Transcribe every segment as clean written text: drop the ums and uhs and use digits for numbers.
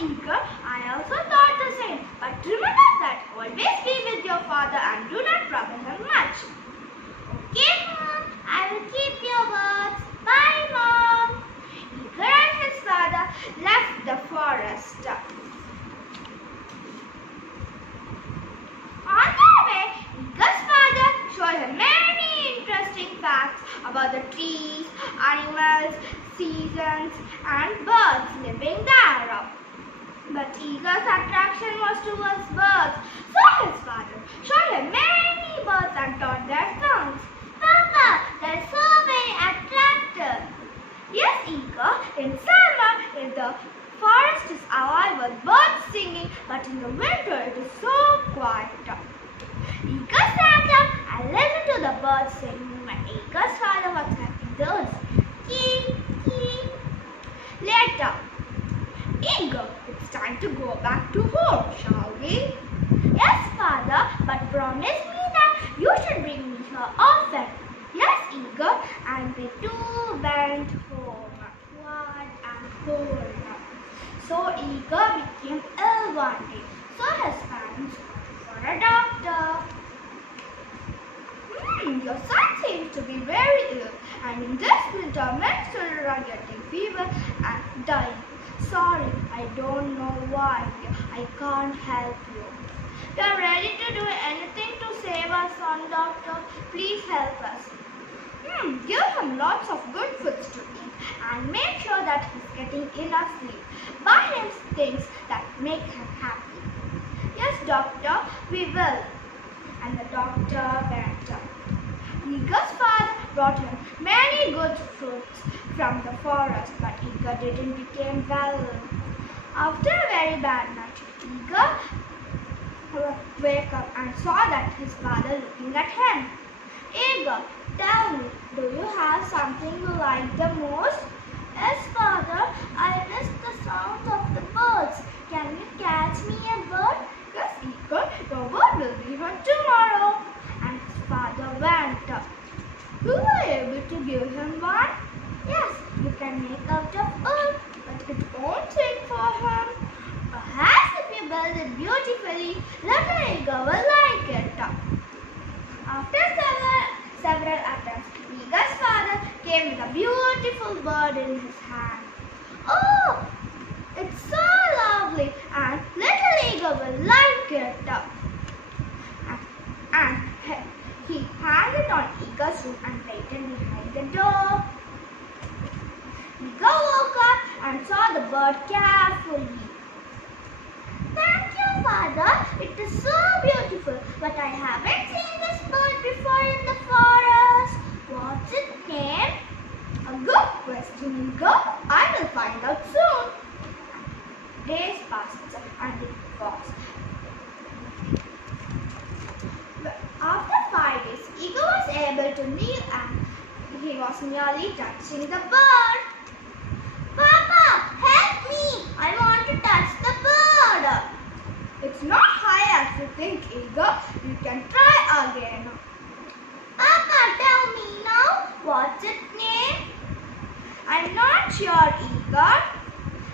Eager, I also thought the same. But remember that always be with your father and do not trouble him much. Okay, Mom. I will keep your words. Bye, Mom. Eager and his father left the forest. On their way, Eager's father showed him many interesting facts about the trees, animals, seasons, and birds living there. But Eager's attraction was towards birds, so his father showed him many birds and taught their songs. Papa, they're so very attractive. Yes, Eager, in summer, the forest is alive with birds singing, but in the winter it is so quiet. Eager sat down and listened to the birds singing when Eager's father was cutting those. Kee, kee. Later, Eager, it's time to go back to home, shall we? Yes, father, but promise me that you should bring me here often. Yes, Eager, and the two went home, quiet and cold. So Eager became ill one day, so his parents went for a doctor. Your son seems to be very ill, and in this winter many children are getting fever and dying. Sorry, I don't know why. I can't help you. We are ready to do anything to save our son, doctor. Please help us. Give him lots of good foods to eat and make sure that he's getting enough sleep. Buy him things that make him happy. Yes, doctor, we will. And the doctor went. Eager's father brought him many good fruits from the forest, but Eager didn't become well. After a very bad night, Eager woke up and saw that his father looking at him. Eager, tell me, do you have something you like the most? Yes, father, I miss the sound of the birds. Can you catch me a bird? Yes, Eager, your bird will be here tomorrow. And his father went. You were able to give him one? Yes, you can make out of wood, but it won't take for him. Perhaps if you build it beautifully, little Eager will like it. After several attempts, Eager's father came with a beautiful bird in his hand. Oh, it's so lovely, and little Eager will like it. And he hung it on Eager's room and waited behind the door. Eager woke up and saw the bird carefully. Thank you, father. It is so beautiful, but I haven't seen this bird before in the forest. What's its name? A good question, Eager. I will find out soon. Days passed and it was. After 5 days, Eager was able to kneel and he was nearly touching the bird. Papa, help me! I want to touch the bird. It's not high as you think, Eager. You can try again. Papa, tell me now, what's its name? I'm not sure, Eager.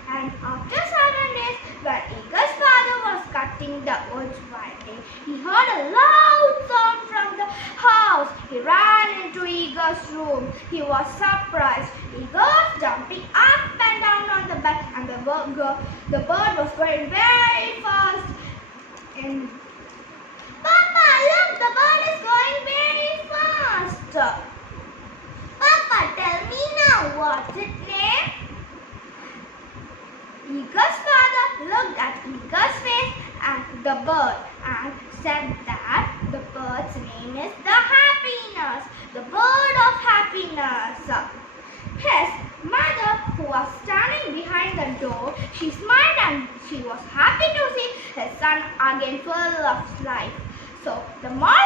And after 7 days, when Eager's father was cutting the wood one day, he heard a loud sound from the house. He ran into Eager's room. He was surprised. Eager was jumping up and down on the bed, and the bird was going very fast. Papa, look, the bird is going very fast. Papa, tell me now, what's its name? Eager's father looked at Eager's face and the bird and said that the bird's name is the Happiness, the bird of happiness. His mother, who was standing behind the door, she smiled and she was happy to see his son again full of life. So the morning